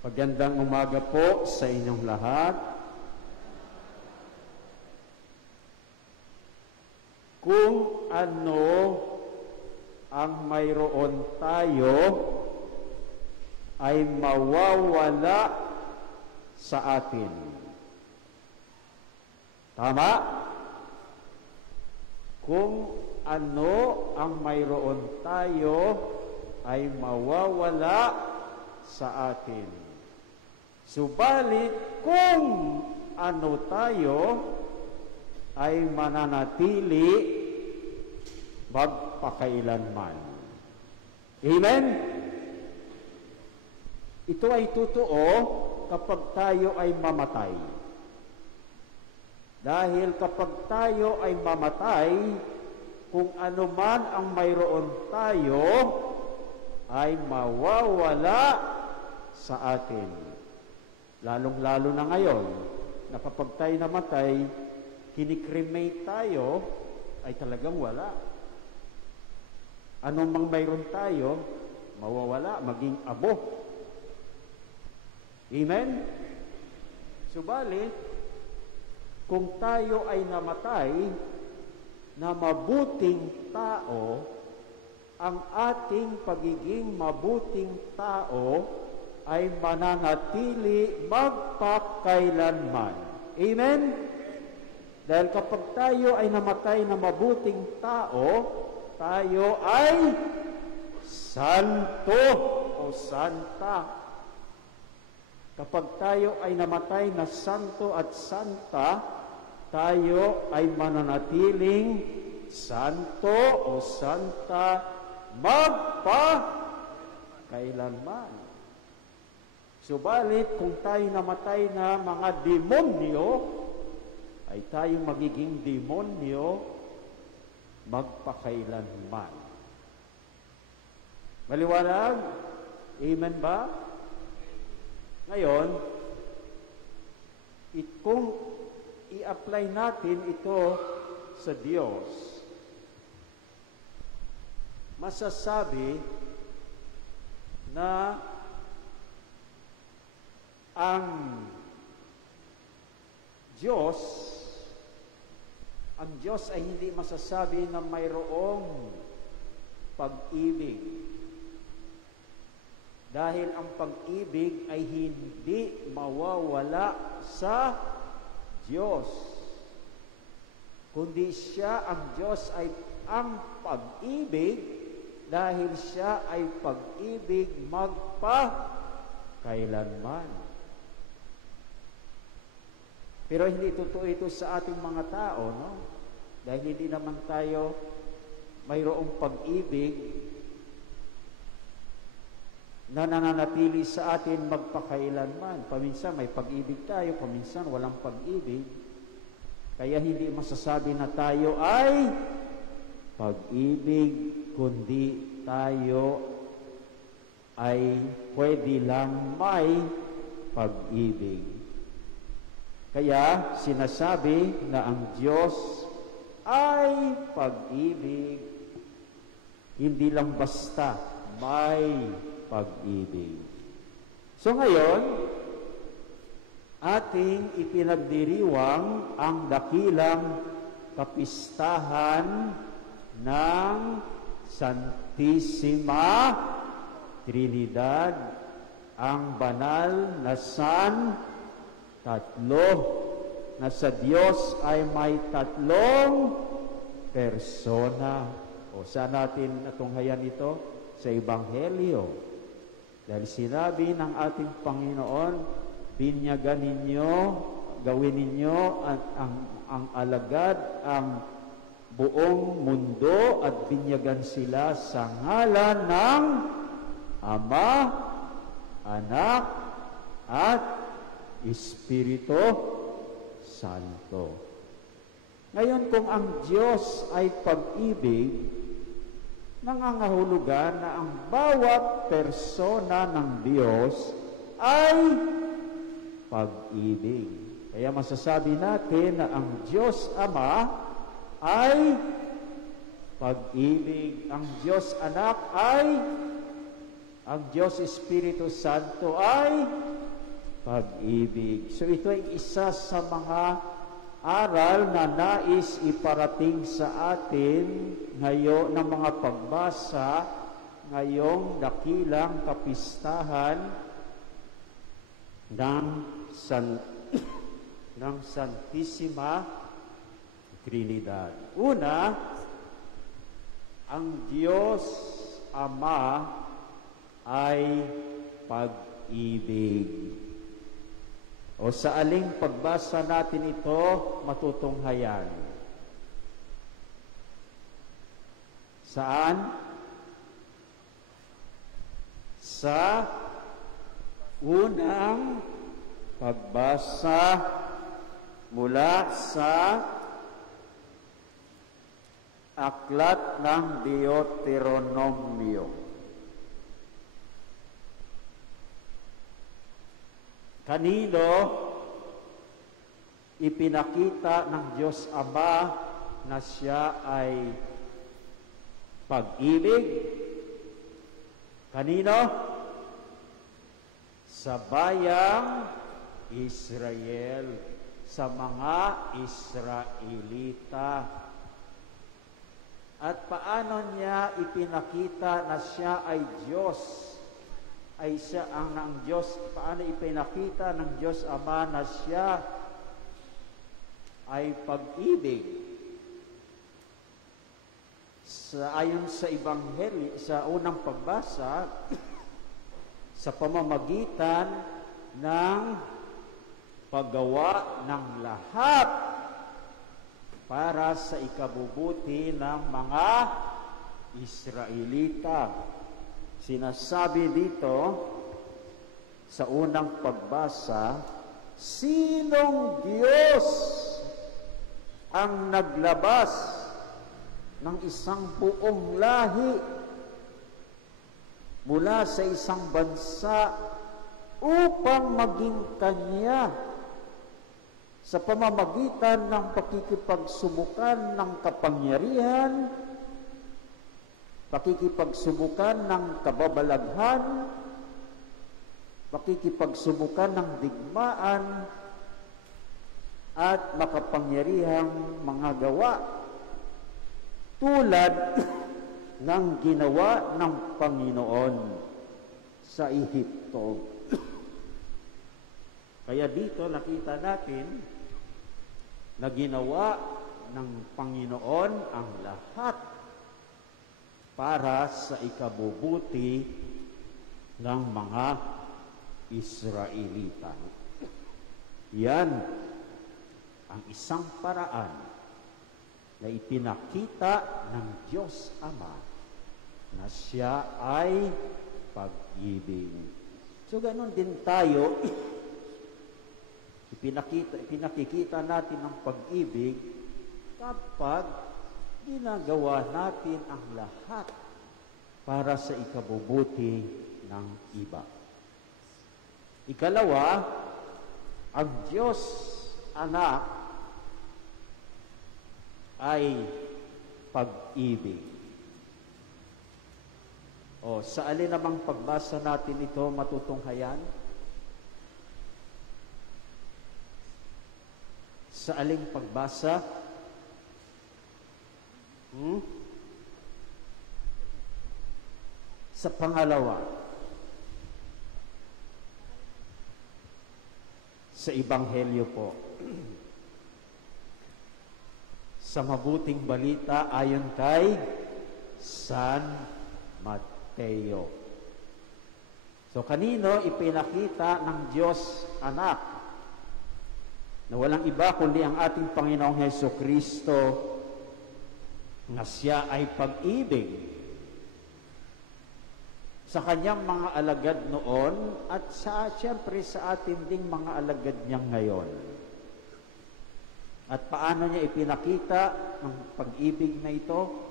Magandang umaga po sa inyong lahat. Kung ano ang mayroon tayo ay mawawala sa atin. Tama? Kung ano ang mayroon tayo ay mawawala sa atin. Subalit kung ano tayo ay mananatili magpakailanman. Amen? Ito ay totoo kapag tayo ay mamatay. Dahil kapag tayo ay mamatay, kung ano man ang mayroon tayo ay mawawala sa atin. Lalong-lalo na ngayon, na kapag tayo namatay, kinikremate tayo, ay talagang wala. Anong mang mayroon tayo, mawawala, maging abo. Amen? Subalit, kung tayo ay namatay, na mabuting tao, ang ating pagiging mabuting tao ay mananatili magpakailanman. Amen? Dahil kapag tayo ay namatay na mabuting tao, tayo ay santo o santa. Kapag tayo ay namatay na santo at santa, tayo ay mananatiling santo o santa magpakailanman. Subalit, kung tayo namatay na mga demonyo, ay tayong magiging demonyo magpakailanman. Maliwanag? Amen ba? Ngayon, kung i-apply natin ito sa Diyos, masasabi na ang Diyos ay hindi masasabi na mayroong pag-ibig. Dahil ang pag-ibig ay hindi mawawala sa Diyos. Kundi siya, ang Diyos ay ang pag-ibig, dahil siya ay pag-ibig magpakailanman. Pero hindi totoo ito sa ating mga tao, no? Dahil hindi naman tayo mayroong pag-ibig na nananatili sa atin magpakailanman. Paminsan may pag-ibig tayo, paminsan walang pag-ibig. Kaya hindi masasabi na tayo ay pag-ibig, kundi tayo ay pwede lang may pag-ibig. Kaya sinasabi na ang Diyos ay pag-ibig, hindi lang basta may pag-ibig. So ngayon, ating ipinagdiriwang ang dakilang kapistahan ng Santissima Trinidad, ang banal na tatlo, na sa Diyos ay may tatlong persona. O saan natin natunghayan ito? Sa Ebanghelyo. Dahil sinabi ng ating Panginoon, binyagan ninyo, gawin ninyo ang alagad, ang buong mundo, at binyagan sila sa ngalan ng Ama, Anak, at Espiritu Santo. Ngayon, kung ang Diyos ay pag-ibig, nangangahulugan na ang bawat persona ng Diyos ay pag-ibig. Kaya masasabi natin na ang Diyos Ama ay pag-ibig, ang Diyos Anak ay, ang Diyos Espiritu Santo ay pag-ibig. So ito ay isa sa mga aral na nais iparating sa atin ngayon ng mga pagbasa ngayong dakilang kapistahan ng Santissima Trinidad. Una, ang Diyos Ama ay pag-ibig. O sa aling pagbasa natin ito matutunghayan? Saan? Sa unang pagbasa mula sa Aklat ng Deuteronomio. Kanino ipinakita ng Diyos Ama na siya ay pag-ibig? Kanino? Sa bayang Israel, sa mga Israelita. At paano niya ipinakita na siya ay Diyos? Ay siya ang Diyos, paano ipinakita ng Diyos Ama na siya ay pag-ibig? Ayon sa Ebanghelyo, sa unang pagbasa, sa pamamagitan ng paggawa ng lahat para sa ikabubuti ng mga Israelita. Sinasabi dito sa unang pagbasa, sinong Diyos ang naglabas ng isang buong lahi mula sa isang bansa upang maging Kanya sa pamamagitan ng pakikipagsubukan ng kapangyarihan, pakikipagsubukan ng kababalaghan, pakikipagsubukan ng digmaan, at makapangyarihang mga gawa tulad ng ginawa ng Panginoon sa Ehipto. Kaya dito nakita natin na ginawa ng Panginoon ang lahat para sa ikabubuti ng mga Israelita. Yan ang isang paraan na ipinakita ng Diyos Ama na siya ay pag-ibig. So ganun din tayo, pinakikita natin ang pag-ibig kapag ginagawa natin ang lahat para sa ikabubuti ng iba. Ikalawa, ang Diyos Anak ay pag-ibig. O, sa alin namang pagbasa natin ito matutunghayan? Sa aling pagbasa? Sa pangalawa. Sa Ebanghelyo po. Sa mabuting balita ayon kay San Mateo. So kanino ipinakita ng Diyos Anak na walang iba kundi ang ating Panginoong Hesukristo na siya ay pag-ibig sa kanyang mga alagad noon at siyempre sa atin ding mga alagad niya ngayon. At paano niya ipinakita ang pag-ibig na ito?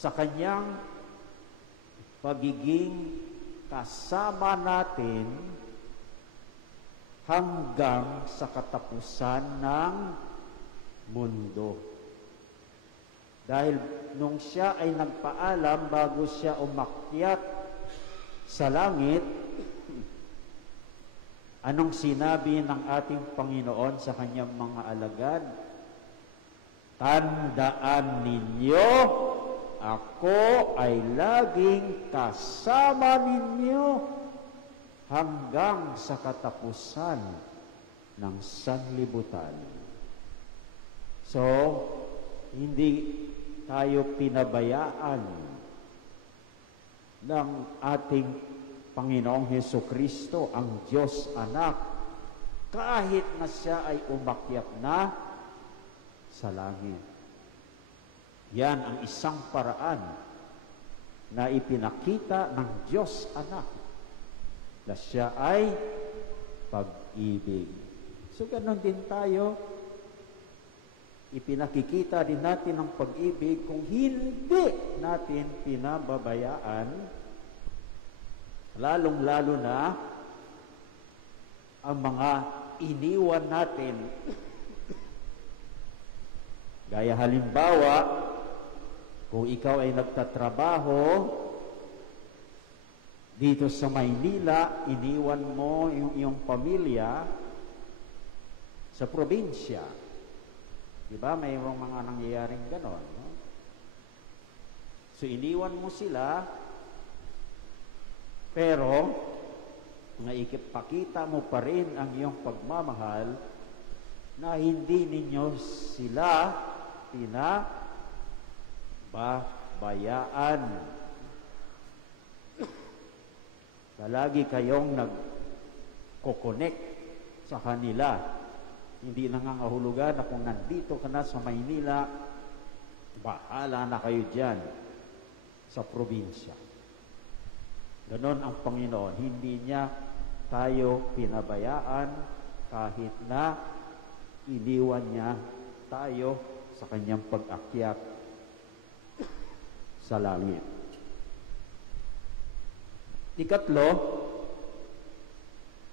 Sa kanyang pagiging kasama natin hanggang sa katapusan ng mundo. Dahil nung siya ay nagpaalam bago siya umakyat Sa langit, anong sinabi ng ating Panginoon sa kanyang mga alagad? Tandaan ninyo, ako ay laging kasama ninyo hanggang sa katapusan ng sanlibutan. So, hindi tayo pinabayaan ng ating Panginoong Hesukristo, ang Diyos Anak, kahit na siya ay umakyat na sa langit. Yan ang isang paraan na ipinakita ng Diyos Anak na siya ay pag-ibig. So, ganon din tayo. Ipinakikita din natin ang pag-ibig kung hindi natin pinababayaan, lalong-lalo na ang mga iniwan natin. Gaya halimbawa, kung ikaw ay nagtatrabaho dito sa Maynila, iniwan mo yung iyong pamilya sa probinsya. Diba? Mayroong mga nangyayaring ganon. No? So, iniwan mo sila, pero naikipakita mo pa rin ang iyong pagmamahal na hindi ninyo sila pinababayaan. Lagi kayong nagko-connect sa kanila. Hindi nangangahulugan na kung nandito ka na sa Maynila, bahala na kayo dyan sa probinsya. Ganon ang Panginoon. Hindi niya tayo pinabayaan kahit na iniwan niya tayo sa kanyang pag-akyat sa langit. Ikatlo,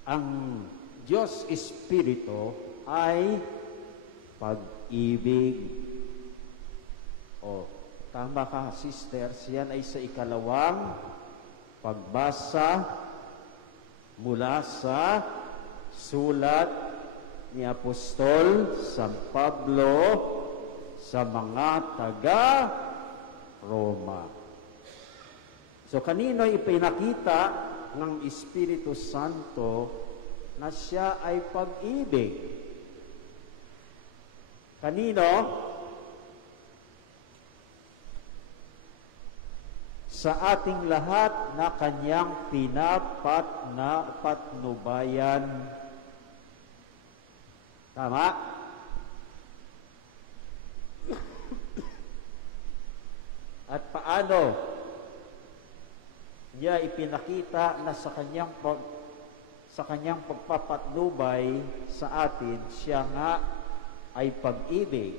ang Diyos Espiritu ay pag-ibig. O, tama ka, sisters, yan ay sa ikalawang pagbasa mula sa sulat ni Apostol San Pablo sa mga taga-Roma. So, kanino ipinakita ng Espiritu Santo na siya ay pag-ibig? Kanino? Sa ating lahat na kanyang patnubayan. Tama? At paano niya ipinakita na sa kanyang pagpapatnubay sa atin, siya nga ay pag-ibig.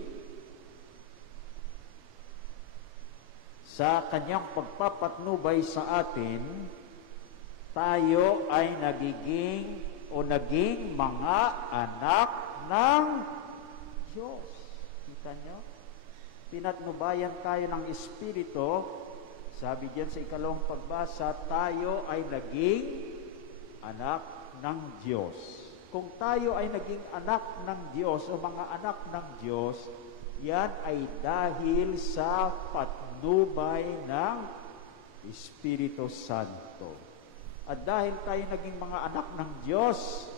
Sa kanyang pagpapatnubay sa atin, tayo ay naging mga anak ng Diyos. Kita nyo? Pinatnubayan tayo ng Espiritu. Sabi diyan sa ikalawang pagbasa, tayo ay naging anak ng Diyos. Kung tayo ay naging anak ng Diyos o mga anak ng Diyos, yan ay dahil sa patnubay ng Espiritu Santo. At dahil tayo naging mga anak ng Diyos,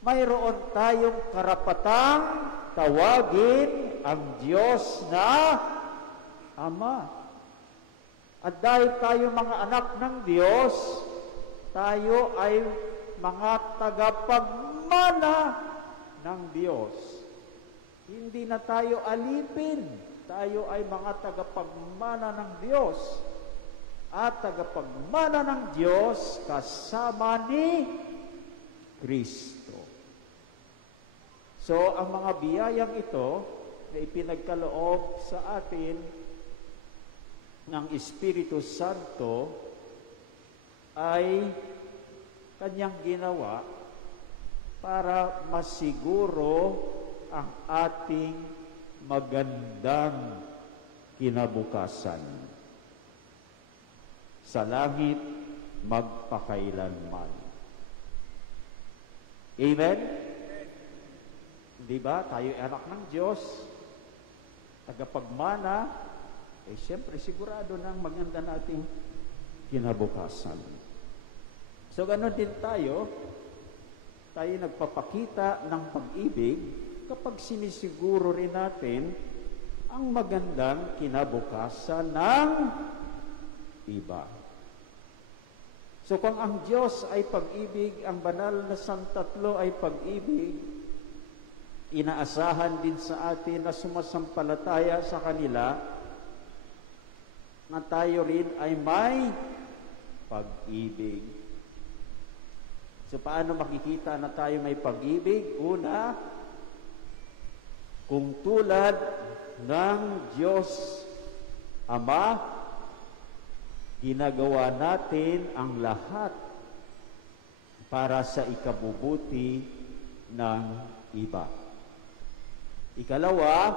mayroon tayong karapatang tawagin ang Diyos na Ama. At dahil tayo mga anak ng Diyos, tayo ay mga tagapagmana ng Diyos. Hindi na tayo alipin. Tayo ay mga tagapagmana ng Diyos. At tagapagmana ng Diyos kasama ni Kristo. So, ang mga biyayang ito na ipinagkaloob sa atin ng Espiritu Santo ay kanyang ginawa para masiguro ang ating magandang kinabukasan. Sa langit, magpakailanman. Amen? Di ba? Tayo ay anak ng Diyos, tagapagmana, siyempre sigurado nang maganda nating kinabukasan. So, gano'n din tayo nagpapakita ng pag-ibig kapag sinisiguro rin natin ang magandang kinabukasan ng iba. So kung ang Diyos ay pag-ibig, ang banal na Santatlo ay pag-ibig, inaasahan din sa atin na sumasampalataya sa kanila na tayo rin ay may pag-ibig. So paano makikita na tayo may pag-ibig? Una, kung tulad ng Diyos Ama, ginagawa natin ang lahat para sa ikabubuti ng iba. Ikalawa,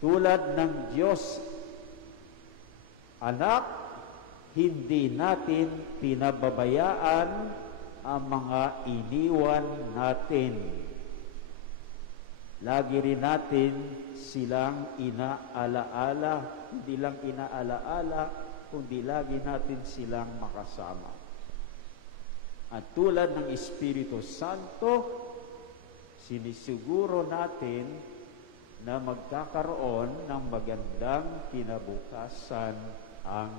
tulad ng Diyos Anak, hindi natin pinababayaan ang mga iniwan natin. Lagi rin natin silang inaalaala, hindi lang inaalaala, kundi lagi natin silang makasama. At tulad ng Espiritu Santo, sinisiguro natin na magkakaroon ng magandang kinabukasan ang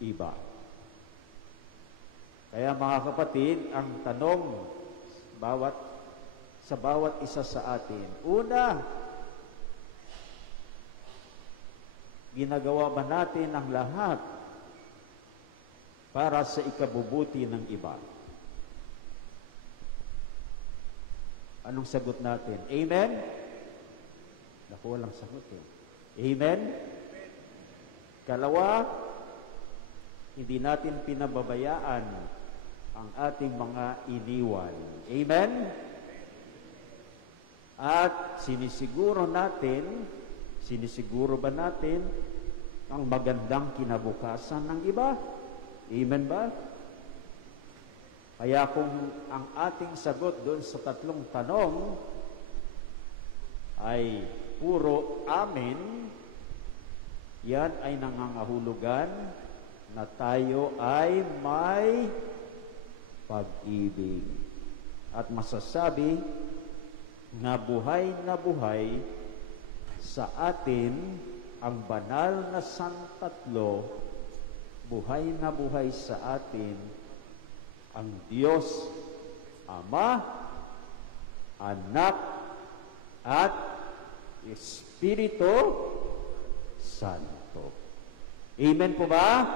iba. Kaya mga kapatid, ang tanong sa bawat isa sa atin, una, ginagawa ba natin ang lahat para sa ikabubuti ng iba? Anong sagot natin? Amen? Naku, walang sagot eh. Amen? Kalawa, hindi natin pinababayaan ang ating mga iniwan. Amen? At sinisiguro ba natin ang magandang kinabukasan ng iba? Amen ba? Kaya kung ang ating sagot doon sa tatlong tanong ay puro amen, yan ay nangangahulugan na tayo ay may pag-ibig. At masasabi na buhay sa atin ang banal na Santatlo, buhay na buhay sa atin ang Diyos Ama, Anak, at Espiritu Santo. Amen po ba?